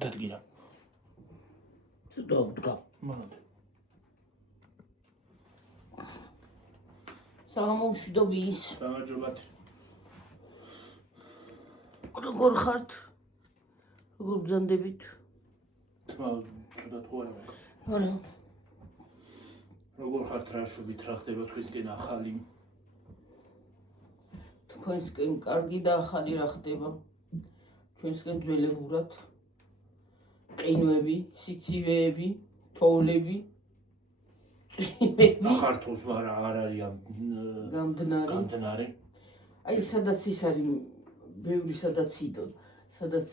დადგინა. ცოტა მანდ. საღამომშვიდობის. გამარჯობათ. როგორ ხართ? როგორ ბრძანდებით? ცოტა თუ არა. არა. როგორ ხართ, რა შუბით, რა ხდება თქვენსკენ ახალი? თქვენსკენ კარგი და ახალი რა ხდება? ჩვენსკენ ძველებურად ყინვები, სიცივეები, თოვლები, წვიმები. ახართოს არა არ არის ამ გამდნარი. აი სადაც ის არის ბევრი სადაც იდონ, სადაც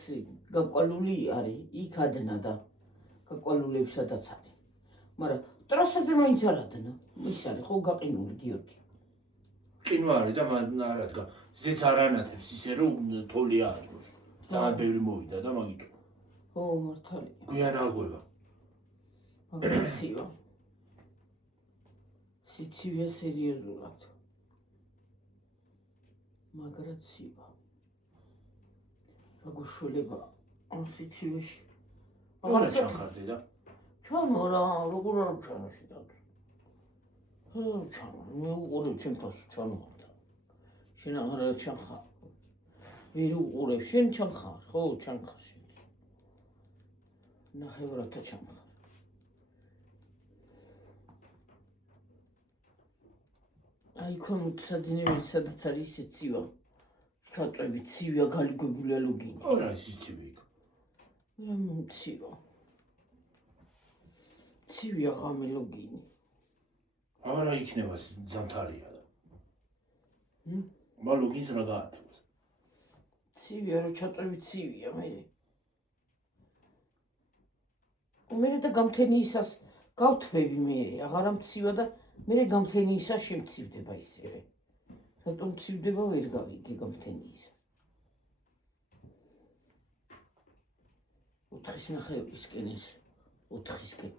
გაკვალული არის, იქ ადნა და გაკვალულები სადაც არის. მაგრამ ტრასაზე მაინც არ ადნა. ის არის ხო გაყინული გიორგი. ყინვა არის და არ ადგა. ზეც არ ანათებს ისე რომ თოვლი აადგოს. ძალიან ბევრი მოვიდა და მაგიტო. ო მართალია. გვიან აღვება. მაგრამ სიცივე სერიოზულად. მაგრამ ცივა. როგორ შოლება ამ სიცივეში. აღარ ჩახარდი და ჩანო რა, როგორ არ ჩანო შედად. ჩანო, მე უყურებ ჩემ ფასს ჩანო. შენ აღარ ჩანხარ. ვერ უყურებ, შენ ჩანხარ, ხო, ჩანხარ შენ. ნახევრათა ჩანხარ. აი ქვემოთ საძინებელი სადაც არის ისე ცივა. ჩაწვევი ცივია გალიგვებულია ლოგინი. არა ის ცივი იქ. რა მომცივა. ცივია ღამე ლოგინი. არა იქნება ზამთარია და. ლოგინს რა გაათმოს. ცივია რო ჩაწვევი ცივია მე. მე და გამთენიისას გავთვევი მე, აღარა მცივა და მე გამთენიისას შემცივდება ისევე. რატომ მცივდება ვერ გავიგე გამთენიისა. 4-ის ნახევრისკენ ეს 4-ისკენ.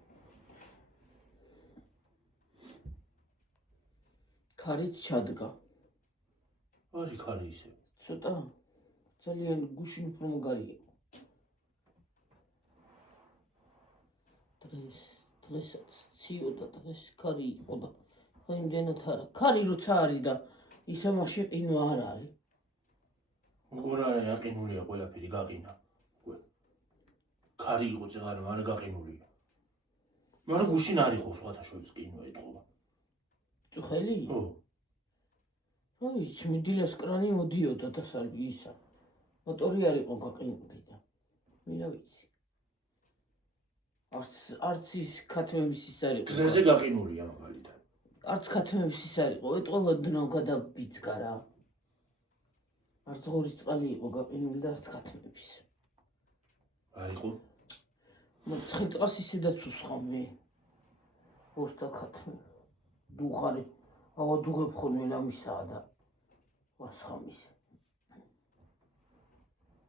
ქარიც ჩადგა. არის ქარი ისე. ცოტა ძალიან გუშინ უფრო მაგარი იყო. დღესაც ციოდა დღეს ქარი იყო და ხო იმდენად არა. ქარი როცა არის და ისა მაშინ ყინვა არ არის. მგონა აყინულია ყველაფერი გაყინა. ქარი იყო წეღარა, მაგრამ გაყინულია. მაგრამ გუშინ არ იყო სხვათა შორის ყინვა ეთყობა. წუხელი? ხო. აი, დილას კრანი მოდიოდა და სალვი ისა. მოტორი არ იყო გაყინული და მე რა ვიცი. არც ის ქათმების ის არ იყო. გზაზე გაყინულია მაგალითად. არც ქათმების ის არ იყო, ეთყობა დნო გადაბიძგა რა. არც ღორის წყალი იყო გაყინული და არც ქათმების. არ იყო? ცხელ წყალს ისედაც უსხამ მე. ღორს და ქათმი. დუღარი. ავადუღებ ხოლმე ლამისაა და ვასხამის.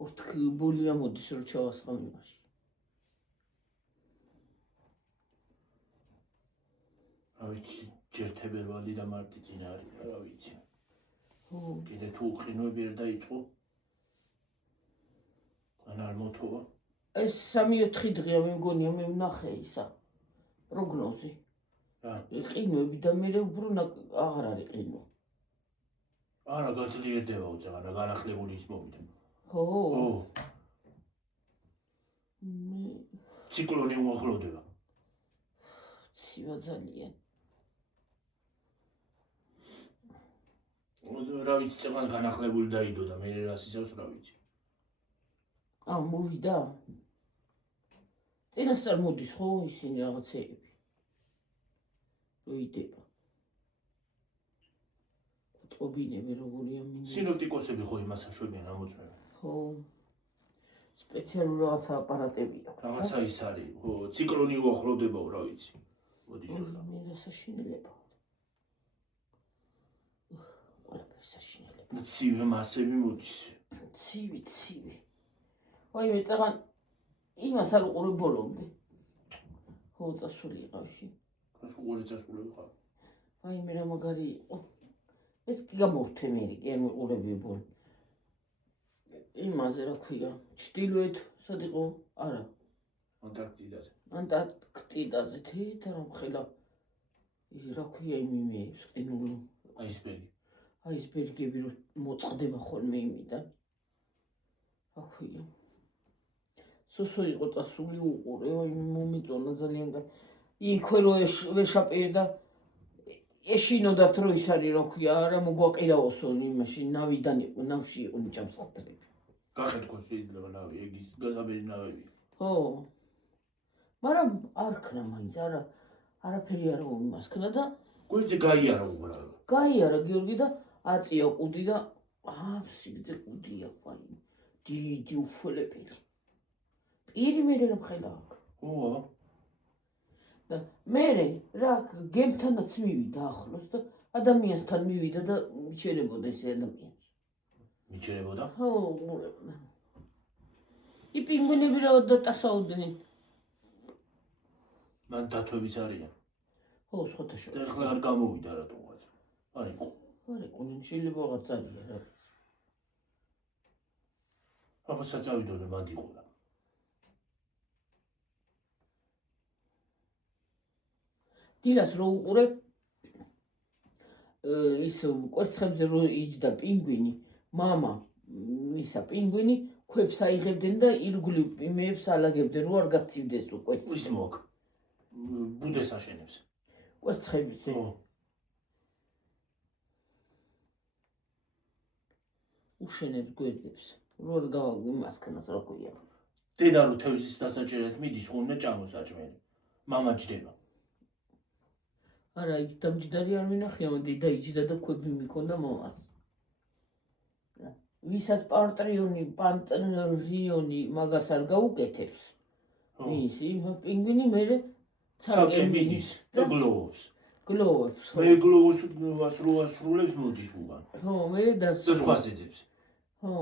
უთქი ბოლია მოდის რომ ჩავასხამ იმაში. რა ვიცი, ჯერთებელვალი და მარტი წინა არის, რა ვიცი. ხო. კიდე თუ ყინვები არ დაიწყო. ან არ მოთოვა. ეს 3-4 დღეა მე მგონია მე ვნახე ისა პროგნოზი. რა? ყინვები და მე უბრუნა აღარ არის ყინვა. არა გაძლიერდება უცებანა განახლებული ის მოვიდა. ხო? ხო. ციკლონი უახლოვდება. ცივა ძალიან. რა ვიცი, წეგან განახლებული დაიდო და მე რას ისევს რა ვიცი. მოვიდა. წინასწარ მოდის ხო ისინი რაღაცეები. როიდება. ტყობინები როგორია მინდა. სინოპტიკოსები ხო იმას აშვებიან ამოწმება. ხო. სპეციალური რაღაცა აპარატები აქვს. რაღაცა ის არის, ხო, ციკლონი უახლოვდებაო, რა ვიცი. მოდის რა. მე რასაშინელება. ყველაფერი საშინელება. ცივი მასები მოდის. ცივი. აი მე წაღან იმას არ უყურებ ბოლომდე. ხო წასული იყავში. გასუყური წასული ხარ. აი მე რა მაგარი იყო. ეს კი გამოვთე მე კი არ მეყურებია ბოლო. იმაზე რა ქვია, ჩtildeოეთ სად იყო? არა, ანტარქტიდაზე. ანტარქტიდაზე თეატრ ამხელა. რა ქვია იმი სყინული აისბერგი. აისბერგები რო მოწყდება ხოლმე იმიდან. რა ქვია. სოსო იყო წასული უყურე, აი მომიწონა ძალიან კაი. იქვე რო ვეშაპირდა ეშინოდათ რო ის არის რა ქვია, არა მოგვაყირაოსო იმაში ნავიდან იყო, ნავში იყო ჭამსხდრები. გახეთქო შეიძლება ნავი, ეგ ის გაზაბერი ნავებია. ხო. მაგრამ არ ქნა მაინც, არაფერი არ მომასქნა და გვერდზე გაიარა უბრალოდ. გაიარა გიორგი და აწია ყუდი და სიგრძე ყუდია ყაი. დიდი უფლებელი. პირი მე რა მხელა აქვს. ო, და მე რა გემთანაც მივიდა ახლოს და ადამიანთან მივიდა და მიჩერებოდა ეს ადამიანს. მიჩერებოდა? ხო, მურებდა. ი პინგვინები რა დაწაუდნენ. მან დათვებიც არიან. ხო, სხვათა და შორის. ახლა არ გამოვიდა რატომღაც. არ იყო. არ იყო, შეიძლება აღარ ძალიან რა. აბაცა წავიდოდე მანდ იყო და. დილას რო უყურე ის კვერცხებზე რო იჯდა პინგვინი, მამა ისა პინგვინი ქვებს აიღებდნენ და ირგვლივ იმეებს ალაგებდნენ, რო არ გაცივდეს კვერცხი. ის მოგ. ბუდეს აშენებს. კვერცხებზე. ო, უშენებს გვერდებს. რო არ გამასქნას რა ქვია. დედა რო თევზის დასაჭერად მიდის, ხუნდა ჭამოს აჭმელი. მამა ჯდება. არა, იქ დამჯდარი არ მინახია, დედა იჯდა და ქვები მიქონდა მომას. ვისაც პანტრიონი მაგას არ გაუკეთებს. ის პინგვინი მერე ცალკე მიდის და გლოვობს. გლოვობს. მე გლოვოს ასრულებს მოდის უგან. ხო, მერე და სხვას ეძებს. ხო,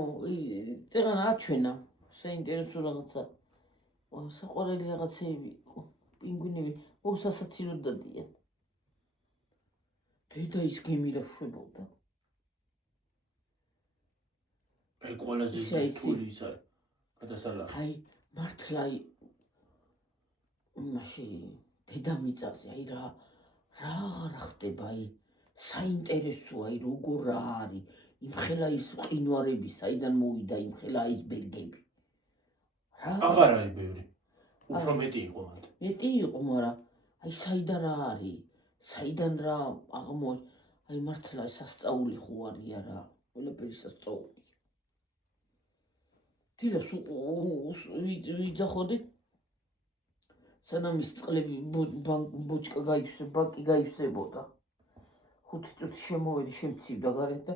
წეგან აჩვენა, საინტერესო რაღაცა. საყვარელი რაღაცეები იყო. პინგვინები მოსასაცილოდ დადიან. დედა ის გემი რა შვებოდა. აი ყველაზე რთული ის არის. გადასალახი. აი, მართლა იმაში დედამიწაზე, აი რა ხდება, აი საინტერესოა, აი როგორ რა არის, იმხელა ის ყინვარები, საიდან მოვიდა იმხელა აისბერგები. აღარ არის ბევრი. უფრო მეტი იყო მანდ. მეტი იყო, მაგრამ აი საიდან რა არის, საიდან რა აი მართლა სასწაული ხო არის არა, ყველაფერი სასწაული. დილას ვიძახოდი, სანამ ის წყლები ბუჩკა ბაკი გაივსებოდა. 5 წუთი შემოვედი, შემცივდა გარეთ და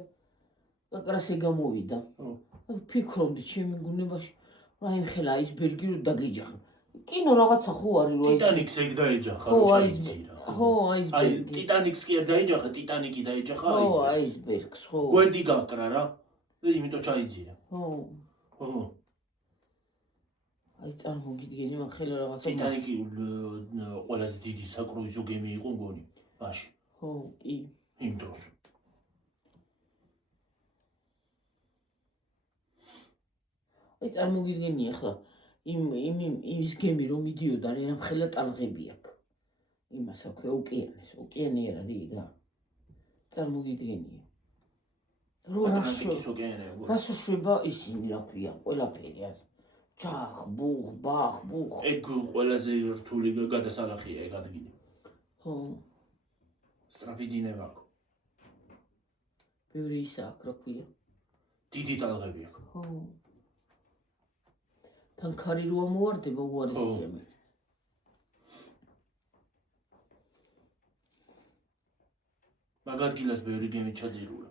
აკრასე გამოვიდა. ვფიქრობდი ჩემი გუნებაში, რა იმხელა აისბერგი რო დაგეჯახა. კინო რაღაცა ხო არის რო ტიტანიკს ეგ დაეჯახა ხო, რო აისბერგი. ხო, აი აისბერგი. ტიტანიკს კი არ დაეჯახა, ტიტანიკი დაეჯახა ხო, აისბერგს. აისბერგს, ხო. გვერდი გაკრა რა. და იმიტომ ჩაიძირა. ხო. ხო. აი წარმოგიდგენი მაგ ხელა რაღაცა. ტიტანიკი ყველაზე დიდი საკრუიზო გემი იყო მგონი. მაშინ. ხო, კი. იმ დროს. აი წარმოგიდგენი ახლა ის გემი რომ მიდიოდა, რამ ხელა ტალღები აქვს. იმას აქვე ოკეანე არ არის და წარმოგიდგენი. რო რას შვება ისინი რა ქვია, ყველაფერი არის. ჯახ, ბახ. ეგ ყველაზე რთული გადასალახია ეგ ადგილი. ხო. სწრაფი დინება აქვს. ბევრი ისა აქვს რა ქვია. დიდი ტალღები აქვს. ხო. თან ქარი რო ამოვარდება უარესია მე. მაგ ადგილას ბევრი გემი ჩაძირულა.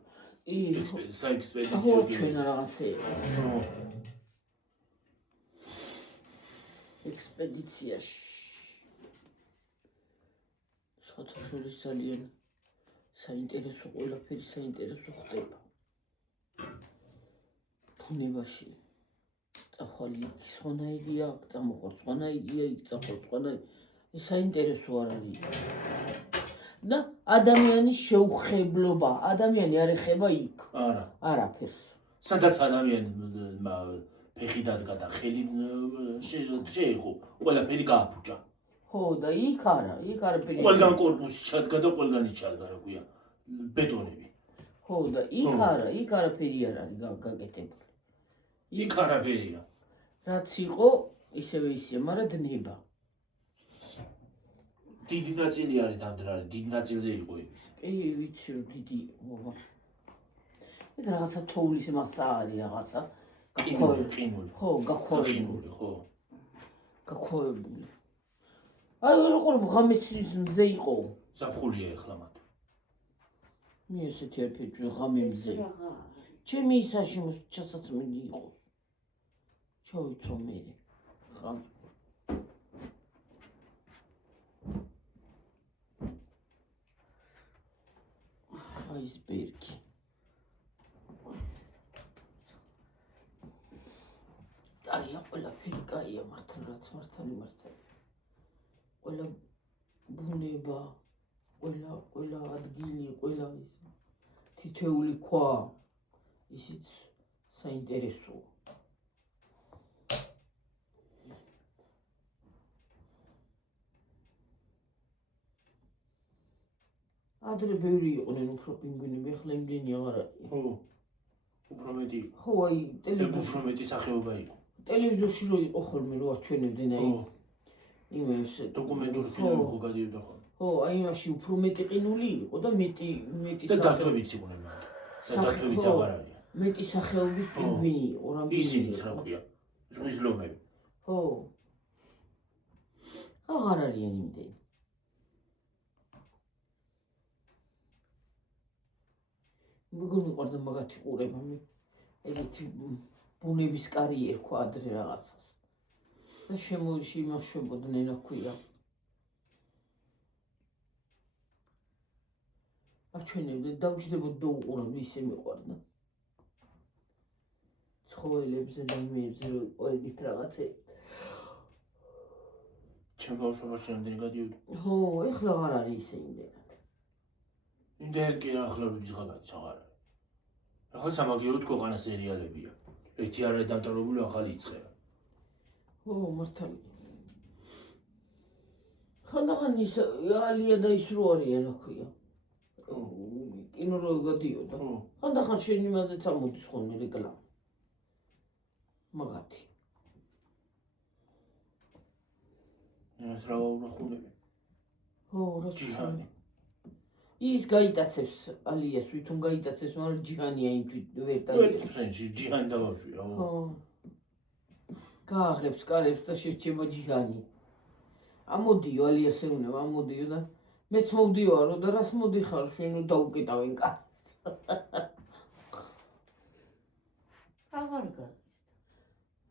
საექსპედიციო ხო, ჩვენა რაღაცეები. ხო. ექსპედიციაში. სხვათა შორის ძალიან საინტერესო ყველაფერი საინტერესო ხდება. ბუნებაში. წახალი სხვანაირია, წამოხარ სხვანაირია, იქ წახარ სხვანაირია. ეს საინტერესო არ არის. და ადამიანის შეუხებლობა, ადამიანი არ ეხება იქ. არა. არაფერს. სადაც ადამიანმა ფეხი დადგა და ხელი შეეხო, ყველაფერი გააფუჭა. ხო და იქ არა პირი. ყველგან კორპუსი ჩადგა და ყველგანი ჩადგა, რა ქვია, ბეტონები. ხო და იქ არაფერი არ არის გაკეთებული. იქ არაფერია. რაც იყო, ისევე ისეა, მაგრამ დნება. დიდი ნაწილი არის დამძრარი, დიდ ნაწილზე იყო ის. კი, ვიცი, რომ დიდი იყო. ეგ რაღაცა თოვლის მასა არის რაღაცა. ყინული. ხო, გაქვავებული. ხო. გაქვავებული. აი, როგორ ღამეცის მზე იყო. ზაფხულია ეხლა მათ. მე ესეთი არაფერი ღამე მზე. ჩემი ისაში ჩასაცმელი იყო. ჩავიცვა მე. ღამე. აისბერგი. კაია, ყველაფერი კაია, მართლა რაც მართალი. ყველა ბუნება, ყველა ადგილი, ყველა თითეული ქვა, ისიც საინტერესოა. ადრე ბევრი იყვნენ უფრო პინგვინები, ახლა იმდენი აღარ არის. ხო. უფრო მეტი. ხო, აი, უფრო მეტი სახეობა იყო. ტელევიზორში რო იყო ხოლმე რო აჩვენებდნენ აი იმას დოკუმენტური ფილმი ხო გადიოდა ხოლმე. ხო, აი იმაში უფრო მეტი ყინული იყო და მეტი და დათვებიც იყვნენ მათ. და დათვებიც აღარ არის. მეტი სახეობის პინგვინი იყო, რამდენი ისინიც რა ქვია. ზღვის ლომები. ხო. აღარ არიან იმდენი. მეგონი მიყვარდა მაგათი ყურება მე. ეგეთი ბუნების კარი ერქვა ადრე რაღაცას. და შემოიში იმაშვებოდნენ, რა ქვია. აჩვენებდნენ, დავჯდებოდი და უყურებდი, ისე მიყვარდა. ცხოველებზე და იმებზე ეგეთ რაღაცები. ჩემ ბავშვობაში რამდენი გადიოდა? ხო, ეხლა აღარ არის ისე იმდენად. იმდენად კი ახლა ვიძღა გაიც აღარ არის. ახლა სამაგიეროდ ქვეყანა სერიალებია. ერთი არ არის დამტარებული, ახალი იწყება. ხო, მართალი. ხანდახან ის ალია და ის რო არიან, რა ქვია. კინო რო გადიოდა. ხანდახან შენ იმაზეც ამოდის ხოლმე რეკლამა. მაგათი. ეს რა უნახუნები? ხო, რა ჯიჰანი. ის გაიტაცებს ალიას, ვითომ გაიტაცებს, მაგრამ ჯიჰანია იმ ვერ დაგიერთებს. სენში ჯიჰანი და ბავშვი რა. ხო. გააღებს კარებს და შეჩება ჯიჰანი. ამოდიო ალიას ეუნება, ამოდიო და მეც მოვდივარო და რას მოდიხარ შენო დაუკეტავენ კარებს. აღარ გადის.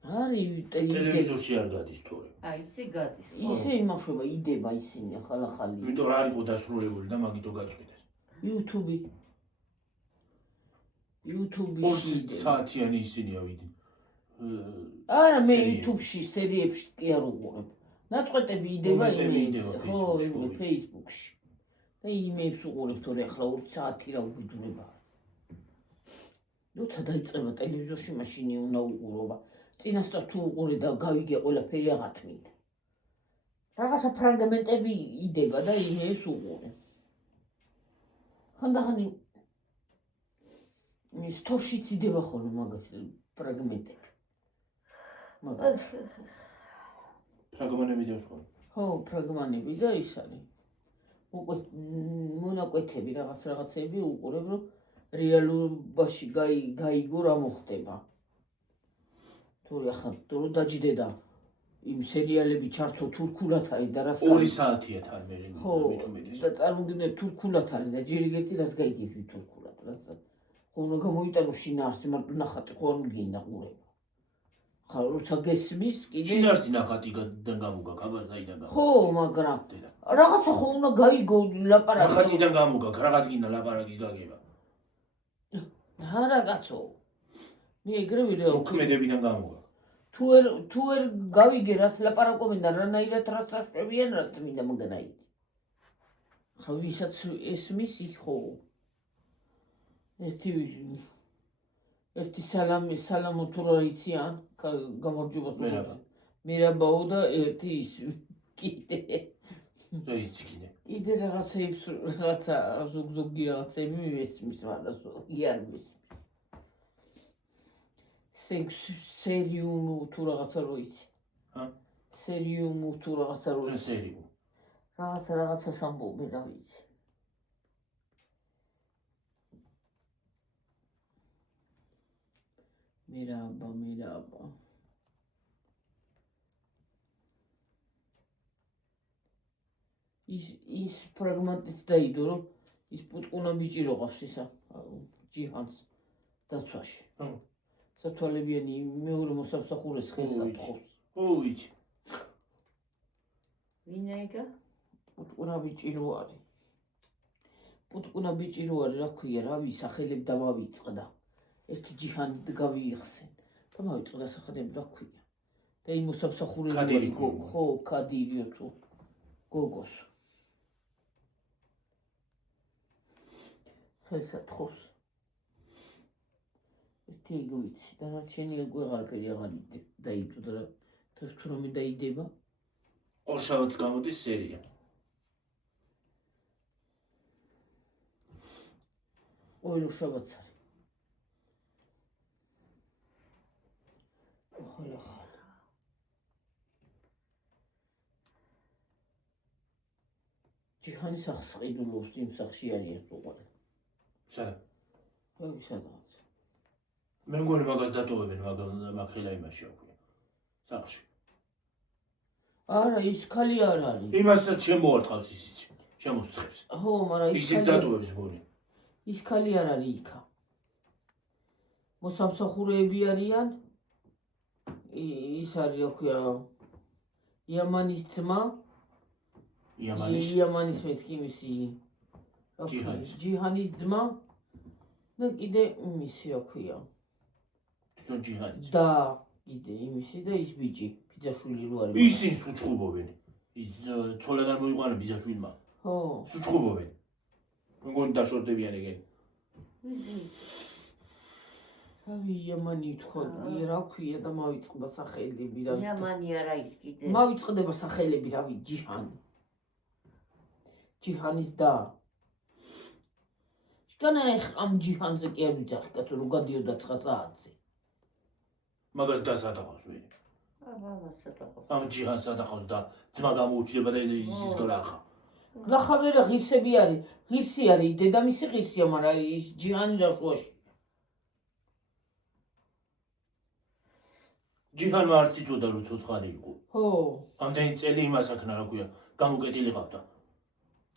არის ტელევიზორში არ გადის თორე. აი, ისე გადის. ისე იმაშვება, იდება ისინი ახალ-ახალი. იმიტომ რა არ იყო დასრულებული და მაგითო გაწყვიტეს. YouTube-ში. 2 საათიანი ისინი ავიდნენ. არა, მე YouTube-ში სერიებში კი არ უყურებ. ნაწყვეტები იდება ხო, Facebook-ში. და იმებს უყურებ თორე ახლა 2 საათი რა უბედურება. როცა დაიწყება ტელევიზორში მაშინ უნდა უყურობა. წინასწარ თუ უყურე და გავიგე ყველაფერი აღათმინე. რაღაცა ფრაგმენტები იდება და იმებს უყურე. ხანდახან ის თორშიც იდება ხოლმე მაგათი ფრაგმენტები. მაგათი. ფრაგმენტები დევს ხოლმე. ხო, ფრაგმენტები და ის არის. მონაკვეთები რაღაცები უყურებ, რომ რეალობაში გაიგო რა მოხდება. თორე ახლა რო დაჯდედა იმ სერიალები ჩართო თურქულად არის და რას 2 საათია თან მე ხო, და წარმოგიდგენთ თურქულად არის და ჯერ იგეთი რას გაიგები თურქულად, რაც ხო უნდა გამოიტანო შინაარსი, მაგრამ ნახატი ხო არ მგინდა ყურება. ხა როცა გესმის კიდე შინაარსი ნახატიდან გამოგაქ, აბა საიდან გამოგაქ. ხო, მაგრამ რაღაცა ხო უნდა გაიგო ლაპარაკი. ნახატიდან გამოგაქ, რაღაც გინდა ლაპარაკის გაგება. არა კაცო. მე ეგრევე რა მოქმედებიდან გამოგაქ. თუ ვერ გავიგე რას ლაპარაკობენ და რანაირად რას აშვებიან, რა მინდა მგნაი. ხა ვისაც ესმის იქ ხო. ერთი სალამო თუ რა იციან გამარჯვებას მერაბა. მერაბაო და ერთი ის კიდე რა იცი კიდე. კიდე რაღაცეებს რაღაცა ზოგი რაღაცები მივესმის მაგრამ არ მისმის სერიუმ თუ რაღაცა რო იცი ჰა? სერიუმ თუ რაღაცა რო რა იცი სერიო. რაღაცა სამბობი რა ვიცი მერაბა ის ფრაგმენტიც დაიდო რომ ის პუტკუნა ბიჭი რო ყავს ისა ჯიჰანს დაცვაში სათვალებიანი მეორე მოსამსახურეს ხელს ატყობს ვიცი. ვინაიგა პუტკუნა ბიჭი რო არის რა ქვია რავი სახელებ დავავიწყდა ერთი ჯიჰანი გავიიხსენ და მოვიწყდა სახელები რა ქვია და იმ მოსამსახურე ხო ქადირიო თუ გოგოს ხელს ატყობს ერთი იგი ვიცი დანარჩენი აღარაფერი აღარ დაიდო და თუ რამე დაიდება ორშაბათს გამოდის სერია. ოილო შაბათს არის ახლა ჯიჰანი სახს ყიდულობს იმ სახში არის უყურე სადა? სადღაც მე მგონი მაგას დატოვებენ მაგ ხელა იმაში აქვია. სახში. არა ის ქალი არ არის იმასაც შემოარტყავს ისიც. შემოსწრებს. ხო მაგრამ ისიც დატოვებს მგონი. ის ქალი არ არის იქა მოსამსახურეები არიან ის არის რა ქვია იამანის ძმა იამანის მეთქიმისი ჯიჰანის ძმა და კიდე იმისი რა ქვია თვითონ ჯიჰანის და კიდე იმისი და ის ბიჭი ბიძაშვილი რო არის ისინს უჩხუბობენ ის ცოლადან მოიყვანა ბიძაშვილმა ხო უჩხუბობენ მგონი დაშორდებიან ეგენი რავი იამანი თქო რა ქვია და მავიწყდა სახელები რა იამანი არა ის კიდე მავიწყდება სახელები რავი ჯიჰანის და შკანა ამ ჯიჰანზე კი არ ვიცახი კაცო რო გადიოდა 9 საათზე მაგას დასადახავს ვინ ამ ჯიჰანს ადახავს და ძმა გამოუჩნდება და ისის გლახა გლახა ვერა ღირსები არის ღირსი არის დედამისი ღირსია მაგრამ ის ჯიჰანი რა შუაში ჯიჰანმა არც იწოდა რომ ცოცხალი იყო ხო ამდენი წელი იმას აქნა რა ქვია გამოკეტილი ყავდა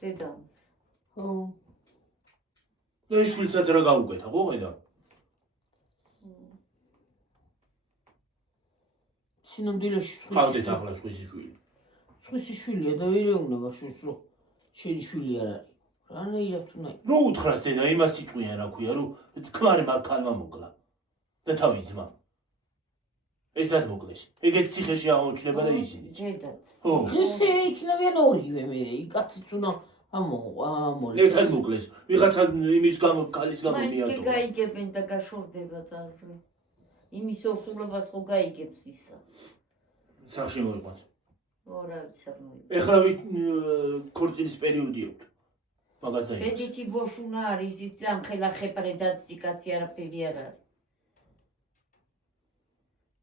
დედამ ხო და ის შვილსაც რა გაუკეთა ხო ხედავ სინამდვილეში ყავდეთ ახლა სხვისი შვილი სხვისი შვილია და ვერ ეუბნება შვილს რომ შენი შვილი არ არის რანაირად უნდა რო უთხრას დედა იმას იტყვიან რა ქვია რომ ქმარი მაგ ქალმა მოკლა და თავი ძმა ერთად მოკლეს ეგეც ციხეში აღმოჩნდება და ისინიც დედაც ხო ღირსი იქნებიან ორივე მე კაციც უნდა ამოყვა ერთად მოკლეს ვიღაცა იმის გამო ქალის გამო მაინც კი მიატოვა გაიგებენ და გაშორდება აზრი იმის ოსულობას ხო გაიგებს ისა სახში მოიყვანს რა ვიცი არ მოიგებს ეხლა ქორწილის პერიოდი აქვს მაგას დაიწყეს ბედითი ბოშუნა არის ის ამხელა ხეპრედაცი კაცი არაფერი არ არის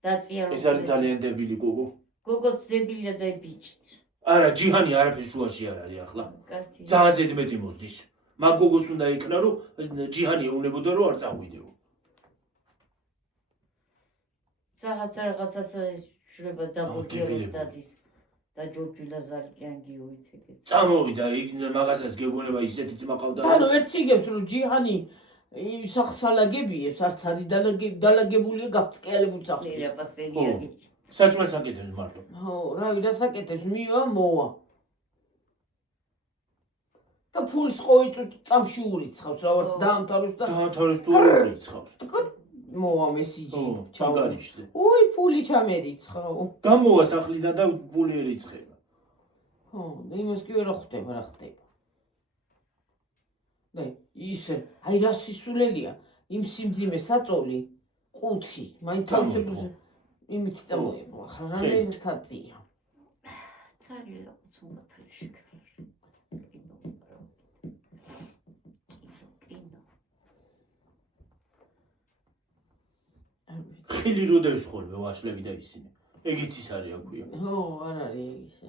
დაწიარო ეს არის ძალიან დებილი გოგო გოგოც დებილია და ბიჭიც არა ჯიჰანი არაფერი შუაში არ არის ახლა კარგი ძალიან ზედმეტი მოსდის მაგ გოგოს უნდა იქნა რომ ჯიჰანი ეუნებოდა რომ არ წაღვიდეო რაღაცას შრება დაბოდიეროს დადის და ჯორჯილა ზარკიანგიოვიც ეგეც წამოვიდა იქ მაგასაც გეგონება ისეთი ძმა ყავდა ანუ ერთს იგებს რომ ჯიჰანი სახსალაგებიებს არც არის დალაგებულია გაფწკელებულ სახში ერება სერიალი საჭმელს აკეთებს მარტო ხო რავი რასაკეთებს მივა მოვა და ფულს ყოველ წამში ურიცხავს რა ვარ დაამთავრებს და დაამთავრებს თუ ურიცხავს მოვა მესიჯი ჩაგარიშზე უი ფული ჩამერიცხავ გამოვა სახლიდან და ფული ერიცხება ხო და იმას კი ვერ ხვდება რა ხდება და ისე აი რა სისულელია იმ სიმძიმე საწოლი ყუთი, მაინც თავისებურს იმით წამოიღო, ახლა რამდენი თაწია. Царь ცუმა თვიში. ხილი როდევის ხოლმე ვაშლები და ისინი. ეგიც ის არის აქვია. ხო, არ არის ისე.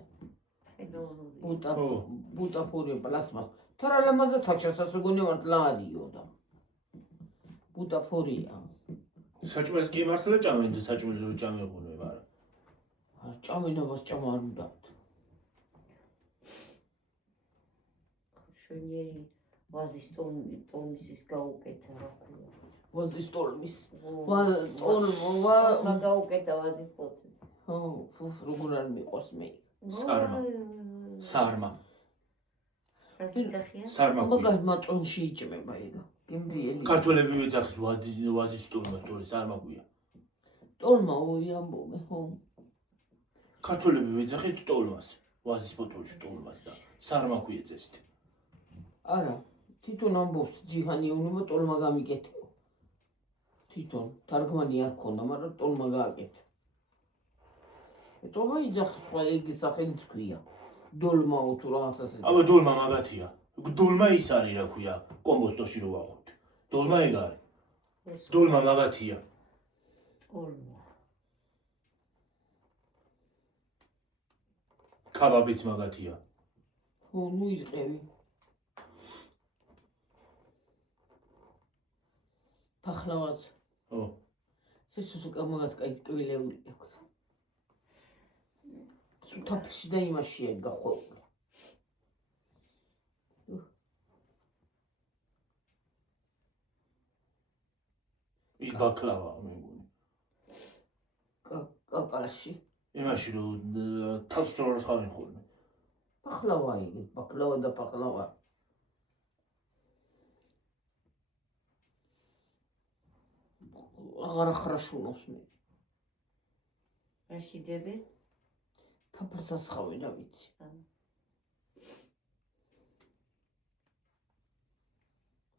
ბუტაფური პლასმას. თორე ლამაზად თაჩასას გონი ვარ ლარიო და. ბუტაფორია. საჭმელს კი მართლა ჭამენ და საჭმელი რო ჭამეღუნე, მაგრამ არ ჭამენებას ჭამა არ უნდა. შვენიერი ვაზის ტოლმისის გაუკეთა რა ქვია. ვაზის ტოლმის. გაუკეთა ვაზის პოცი. ხო, ფუფ როგორ არ მიყვარს მე. სარმა. რასიძახია? სარმა. მაგას მატრონში იჭმება ეგა. გემრიელი. ქართველები ვეძახის ვაზის ტოლმას, თორე სარმა ქვია. ტოლმა ორი ამბობე, ხო. ქართველები ვეძახით ტოლმას, ვაზის ბოთოლში ტოლმას და სარმა ქვია წესით. არა, თვითონ ამბობს ჯიჰანი უნდა ტოლმა გამიკეთო. თვითონ თარგმანი არ ქონდა, მაგრამ ტოლმა გააკეთა. ეტოვა იძახის სხვა ეგ სახელიც ქვია. დოლმაო თუ რაღაც ასე. აბა დოლმა მაგათია. დოლმა ის არის რა ქვია, კომბოსტოში რო ვახოთ. დოლმა ეგ არის. დოლმა მაგათია. ტოლმა. კაბაბიც მაგათია. ხო, ნუ იზყევი. ფახლავაც. ხო. სესუსუ გამოგაც კაი ტკბილეული აქვს. სუთაფში და იმაში არ გახვეული. ის ბაკლავა მე მგონი. კაკალში. იმაში რო თავს წოროს ხავენ ხოლმე. ფახლავა იგი, ბაკლავა და ფახლავა. აღარ ახრაშულობს მე. რაშიდები? თაფასასხავი რა ვიცი.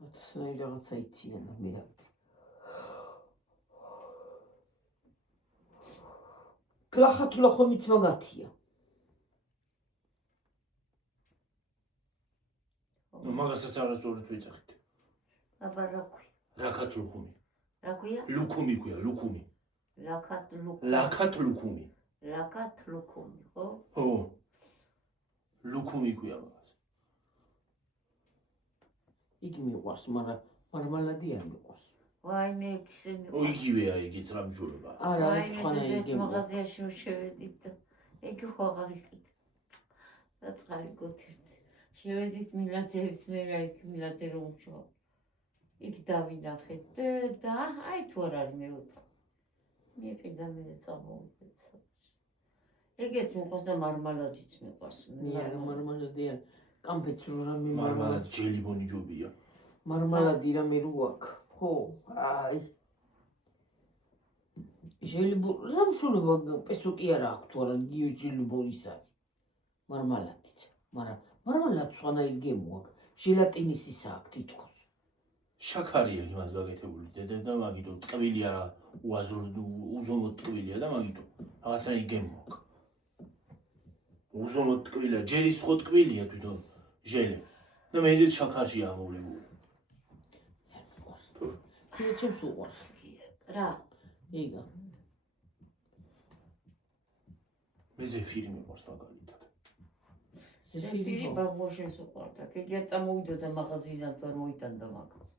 ათასნაირი რაღაცა იციან და მე რა ვიცი. კლახათულა ხომიც მაგათია. მაგასაც არასწორად ვეძახით. აბა რა ქვია? რაკათ ლუქუმი. რა ქვია? ლუქუმი ქვია, ლუქუმი. ლაკათ ლუქუმი. ლაკათ ლუქუმი, ხო? ხო. ლუქუმი ქვია მაგას. იგი მიყვარს, მაგრამ მარმალადი არ მიყვარს. ვაიმე ისე ო იგივეა იგიც რა მსჯულება. არა, სხვანა იგი. მაღაზიაში შევედით და ეგ ხო აღარ იყით. დაწყალი გოთერცე. შევედით მილაძეებს მე რა იქ მილაძე რომ უშვა. იქ დავინახეთ და აი თუ არ არის მე უთხრა. მიყიდა მე წამოვიდეთ. ეგეც მიყვარს და მარმალადიც მიყვარს. მე არა მარმალადი არ. კამფეთს რო რამე მარმალად ჯელიბონი ჯობია. მარმალადი რამე რო აქვს. ხო, აი. ჟელიბო, რამშულობა პესო კი არა აქვს თუ არა ჟელიბონის არის. მარმალადიც. მაგრამ მარმალად სხვანაირი გემოაქვს. ჟელატინის ისა აქვს თითქოს. შაქარია იმას გაკეთებული და მაგიტო ტკბილია რა უზომოდ ტკბილია და მაგიტო რაღაცა იგემო აქვს. უზომოდ ტკბილია, ჯელის ხო ტკბილია თვითონ ჟელი. და მე ის შაქარშია ამოვლებული. კიდე ჩემს უყვარს. რა? იგა. მე ზეფირი მიყვარს მაგალითად. ზეფირი ბაბუაშენს უყვარდა. კიდე წამოვიდოდა მაღაზიიდან და მოიტანდა მაგას.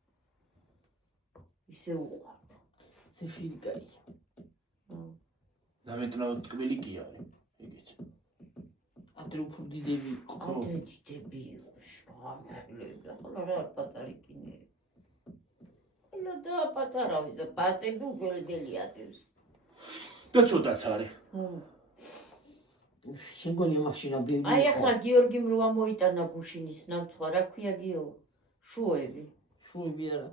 ისე უყვარდა. ზეფირი კაია. დამეტნავ ტკბილი კი არის ეგეც. ადრე უფრო დიდები იყო. ადრე დიდები იყო შამხლები. ახლა რა პატარიკინე. ელო და პატარავის და პატები უგელგელი ატევს. და ცოტაც არის. შეგონი მაშინა ბები. აი ახლა გიორგიმ რო ამოიტანა გუშინის ნამცვა, რა ქვია გიო? შუები. შუები არა.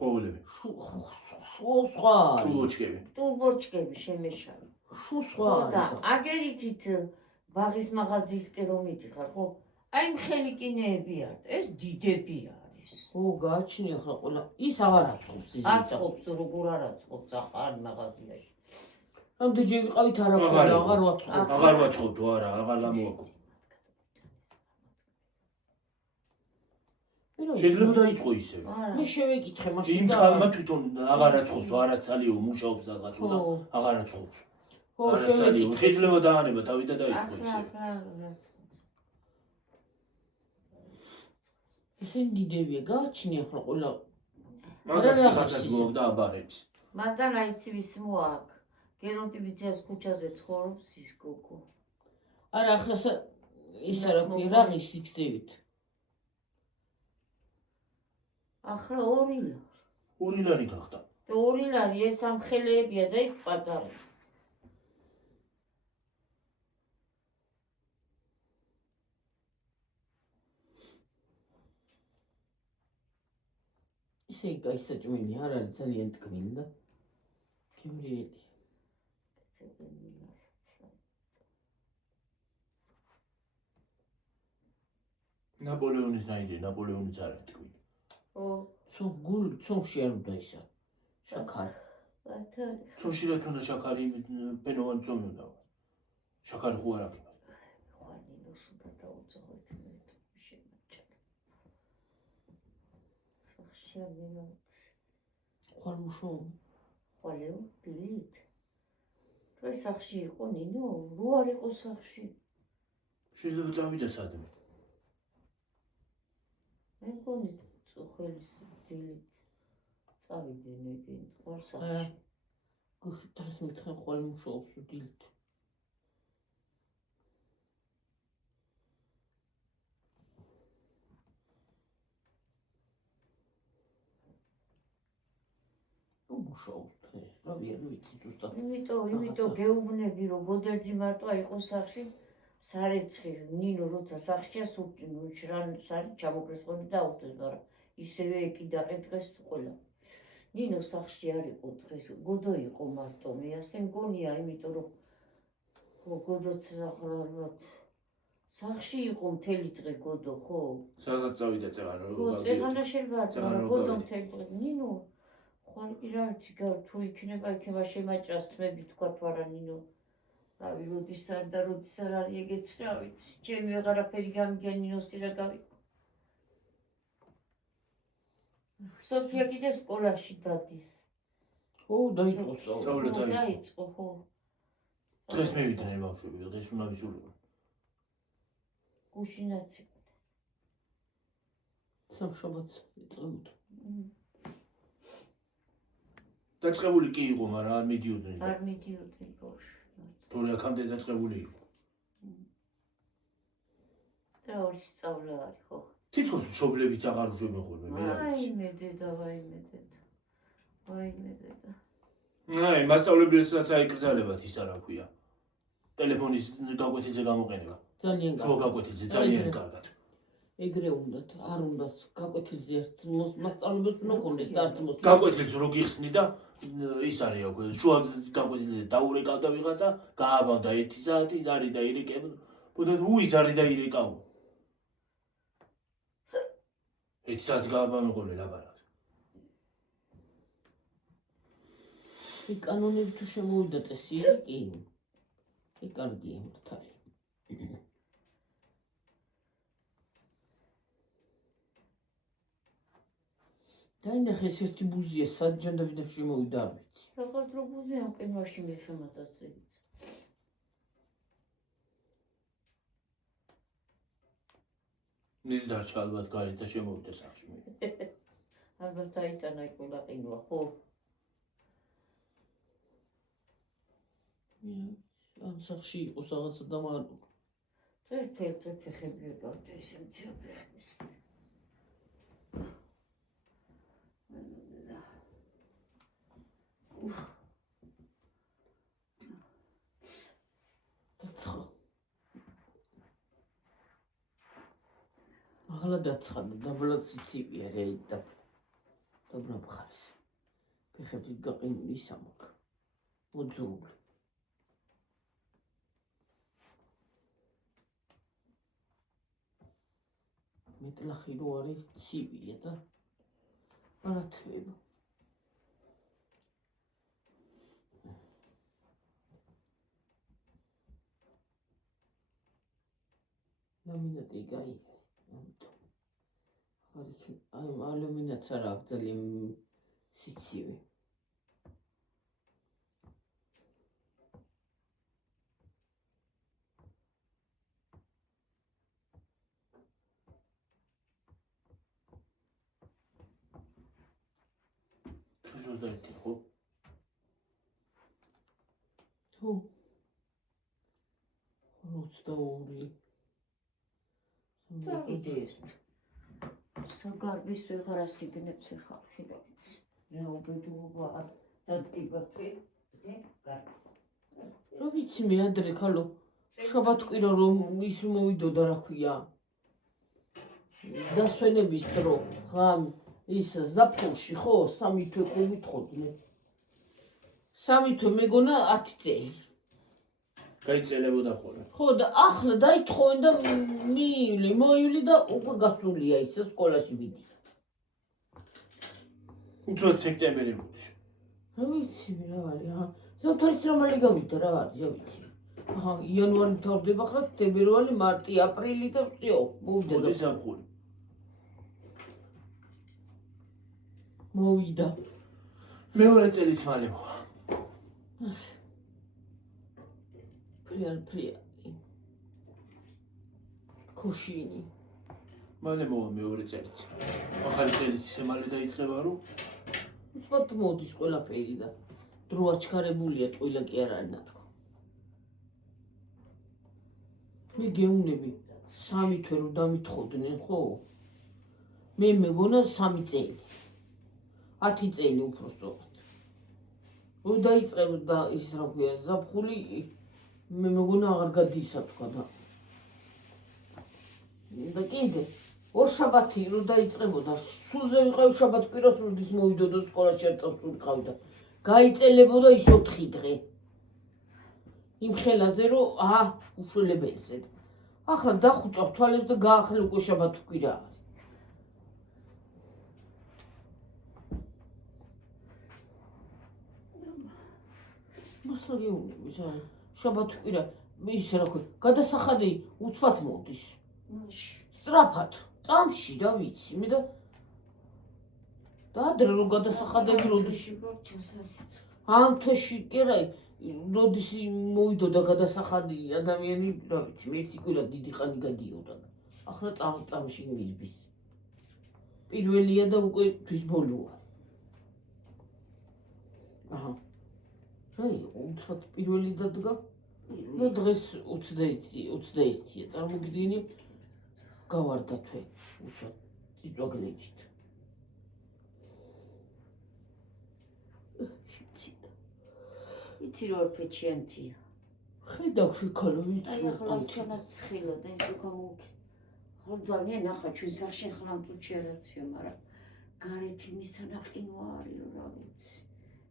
ხოვლები. შუ სხვა. ტურბოჩკები. ტურბოჩკები შემეშალა. შუ სხვა. ხო და აგერ იქით ბაღის მაღაზიისკენ რომ მიდიხარ, ხო? აი მხელი კინეები არ, ეს დიდები არის. აწყობს. ო გააჩნია ახლა ყველა ის აღარ აწყობს ის აწყობს როგორ არ აწყობს ახალ მაღაზიაში. ამდენი ვიყავით არაფერი აღარ ვაწყობ აღარ ვაწყობდო არა აღარ გამოვაკო შეიძლება დაიწყო ისევ მე შევეკითხე მაშინ იმ ხალმა თვითონ აღარ აწყობს არაცალიო მუშაობს რაღაც და აღარ აწყობს ხო არაცალიო შეიძლება დაანება თავი და დაიწყო ისევ ისინი დიდებია გააჩნია ახლა ყველა მაგაც გოგდა აბარებს მაგრამ აი იცი ვის მოაკ გერონტიბიძიას ქუჩაზე ცხოვრობს ის გოგო არა ახლა ის რა ქვია რაღის იქცევით ახლა 2 ლარი გახდა და 2 ლარი ეს ამხელეებია და იქ პატარა ისე გაისაჭმელი არ არის ძალიან ტკბილი და გემრიელი ნაპოლეონის ნაირი ნაპოლეონის არ არის ტკბილი ცომში არ უნდა ისა შაქარი ცომში რა თქმა უნდა შაქარი პენოვანი ცომი უნდა შაქარი ხო არ აქვს ხვალ მუშაობ ხვალეო დილით დღეს სახში იყო ნინო რო არ იყო სახში შეიძლება წავიდა სადმე მე მგონი წუხელის დილით წავიდნენ ეგენ ყარ სახში გუშინ მითხენ ხვალ მუშაობს დილით რა ვიცი ზუსტად იმიტომ გეუბნები რომ გოდერძი მარტო აიყო სახში სარეცხი ნინო როცა სახშია სულჩრან სარი ჩამოკრეს ხოლმე და აუხდეს მაგრამ ისევე ეკიდა დღეს ყველა ნინო სახში არ იყო დღეს გოდო იყო მარტო მე ასე მგონია იმიტომ რომ გოდოც ახლა სახში იყო მთელი დღე გოდო ხო სადაც წავიდა წეღანა ხო წეღანა შეიძლება გოდო მთელი დღე ნინო ხვალ რა ვიცი თუ იქნება იქნება შემაჭრას თმები თქვა თუ არა ნინო რავი როდის არ და როდის არ არის ეგეც რა ვიცი ჩემი ვეღარაფერი გამიგია ნინოსი რა გავიქო სოფია კიდე სკოლაში დადის ხო დაიწყო სწავლა დაიწყო ხო დღეს მივიდნენ ბავშვები დღეს უნდა ვისურვებო გუშინაც სამშაბათს იწყებოდ დაწყებული კი იყო, მაგრამ არ მიდიოდნენ. არ მიდიოდნენ ბავშვი. თორე აქამდე დაწყებული იყო. და ორი სწავლა არის ხო? თითქოს მშობლებიც აღარ უშვებენ ხოლმე, მე რა ვიცი. ვაიმე დედა. აი, მასწავლებელსაც აიკრძალებათ ის არა ქვია. ტელეფონის გაკვეთილზე გამოყენება. ძალიან კარგად. გაკვეთილზე ძალიან კარგად. ეგრე უნდათ, არ უნდათ გაკვეთილზე ერთ მასწავლებელს უნდა ქონდეს და არც მოსწავლე. გაკვეთილს რო გიხსნი და ის არის აქვე, შუა გაკვეთილზე დაურეკავდა ვიღაცა, გააბავდა 1 საათი, არის დაირეკებ. ბოდა უის არის დაირეკავ. 1 საათი გააბავე ხოლმე ლაბარაკს. იქ კანონები თუ შემოვიდა წესიერი კი. იქ კარგია მართალი. დაინახე ეს ერთი ბუზია საჯანდაბიდან შემოვიდა არ ვიცი. რაღაც რო ბუზია მყინვარში მეხემატაცებით. ნის დარჩა ალბათ გარეთ და შემოვიდა სახში. ალბათ აიტანა იქ ყველა ყინვა, ხო? ან სახში იყო რაღაცა და მაგ დღეს თეთრ ფეხები არ გავდა ესე მცირე ფეხის. ახლა დაცხადა დაბლად სიცივია რა და დაბრუნებხარს ფეხები გაყინული სამაკ მოძრული მეტლახი რო არის ცივია და არა თვება. ლამინატი გაიგე, ამიტომ. აი ალუმინატს არ აქვს ძალიან სიცივე. Ზუსტად ხო? ხო. 22. წავიდეს. საგარბის ვეღარ ასიგნებს ხალხი რა ვიცი. რაუბედურობა დადგებათვე გარბის. რა ვიცი მე ადრე ხალო შაბათკვირა რომ ის მოვიდოდა რა ქვია. დასვენების დრო ღამ ის ზაფხულში ხო 3 თვე ხო ვითხოვდნენ. 3 თვე მეგონა 10 წელი. გაიწელებოდა ხოლმე. ხო და ახლა დაითხოვენ და მოივლი და უკვე გასულია ის სკოლაში მიდი. უცბად სექტემბერი მოდის. რა ვიცი რა არის აჰა ზამთარიც რომელი გავიდა რა არის რა ვიცი. აჰა იანვარი მთავრდება ხლა თებერვალი მარტი აპრილი და ვсё მოვიდა ზაფხული. მოვიდა. მეორე წელიც მალე მოვა. ფრიან ქოშინი მალე მოვა მეორე წელიც. ახალი წელიც ისე მალე დაიწყება რომ უცბად მოდის ყველაფერი და დრო აჩქარებულია ტყუილა კი არ არის ნათქო. მე გეუნები 3 თვე რომ დამითხოვდნენ ხო? მე მეგონა 3 წელი. 10 წელი უბრალოდ. რო დაიწყებდა ის რა ქვია ზაფხული მე მეგონა აღარ გადისა თქვა და კიდე ორ შაბათი რო დაიწყებოდა სულზე ვიყავი შაბათკვირას როდის მოვიდოდა სკოლაში არ წავს ვიყავი და გაიწელებოდა ის 4 დღე იმ ხელაზე რომ უშველებელზე ახლა დახუჭავ თვალებს და გაახლე უკვე შაბათკვირა არის. მასლა გეუბნები შაბათკვირა ის რა ქვია გადასახადი უცბად მოდის. სწრაფად წამში რა ვიცი მე და ადრე რომ გადასახადები როდის ამ თვეში კი რა როდის მოვიდოდა გადასახადი ადამიანი რა ვიცი მე ერთი კვირა დიდი ხანი გადიოდა ახლა წამში მიდბის პირველია და უკვე თვის ბოლოა. აჰა რა იყო უცბად პირველი დადგა და დღეს 21-ია წარმოგიდგენი გავარდა თვე უცბად წიწვაგლეჯით. იცი რომ ფეჩიანთია. ხედავში ქალო ვიცი აი ახლა ჩვენაც ცხელა და იმ გამოვიქ. ხო ძალიან ახლა ჩვენ სახში ახლა წუთში არაცია, მაგრამ გარეთ იმისთან აყინვა არის რომ რა ვიცი.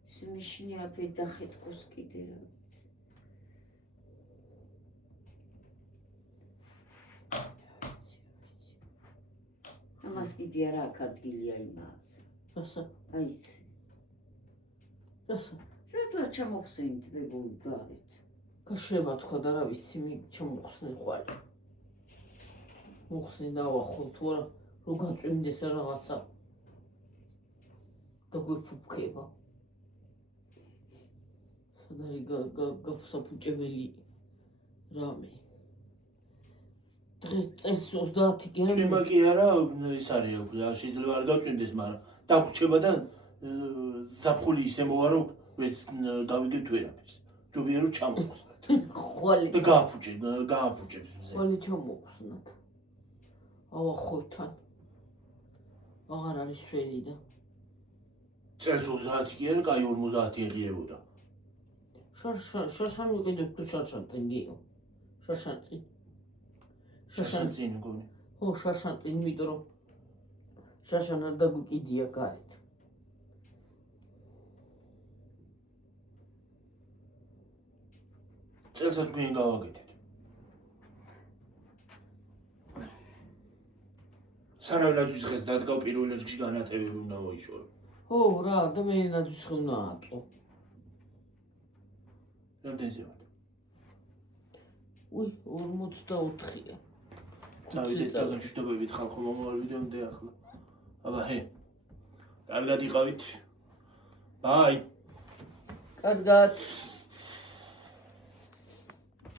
სიმიშნია ფედახეთქოს კიდე რა ვიცი. ამას კიდე არა აქ ადგილია იმას. რასა? აი ეს. რასა? რატო ჩამოხსენით ბებოი გარეთ? გაშლება თქვა და რა ვიცი მე ჩამოხსნე ხვალ. მოხსნე დავახო თუ არა რო გაწვიმდეს რაღაცა. და გვიფუფქება. სადარი გაფსაფუჭებელი რამე. დღეს წელს 30 კი არა. წვიმა კი არა ის არის შეიძლება არ გავწვიმდეს მაგრამ დაგვრჩება და ზაფხული ისე მოვა რომ ვეც გავიგებ ვერაფერს. ჯობია რომ ჩამოხსნათ. ხვალე. და გააფუჭებს მზე. ხვალე ჩამოხსნათ. ავახოთან. აღარ არის შველი და წელს 30 კი არა, კაი 50 ეღიებოდა. შარშან ვიყიდებ თუ შარშან წინ გიყო. შარშან წინ. შარშან წინ მგონი. ხო, შარშან წინ, იმიტომ რომ შარშან არ დაგვიკიდია გარეთ. წელსაც გვინ გავაკეთეთ. სანამ ნაძვის ხეს დადგავ პირველ რიგში განათებები უნდა მოიშორო. ხო რა, ადამიანის ნაძვის ხე უნდა აწო. რამდენზე ვარ? უი, 44-ია. წავიდეთ და განშტობებით ხალხო მომავალ ვიდეომდე ახლა. აბა ჰე. კარგად იყავით. ბაი. კარგად.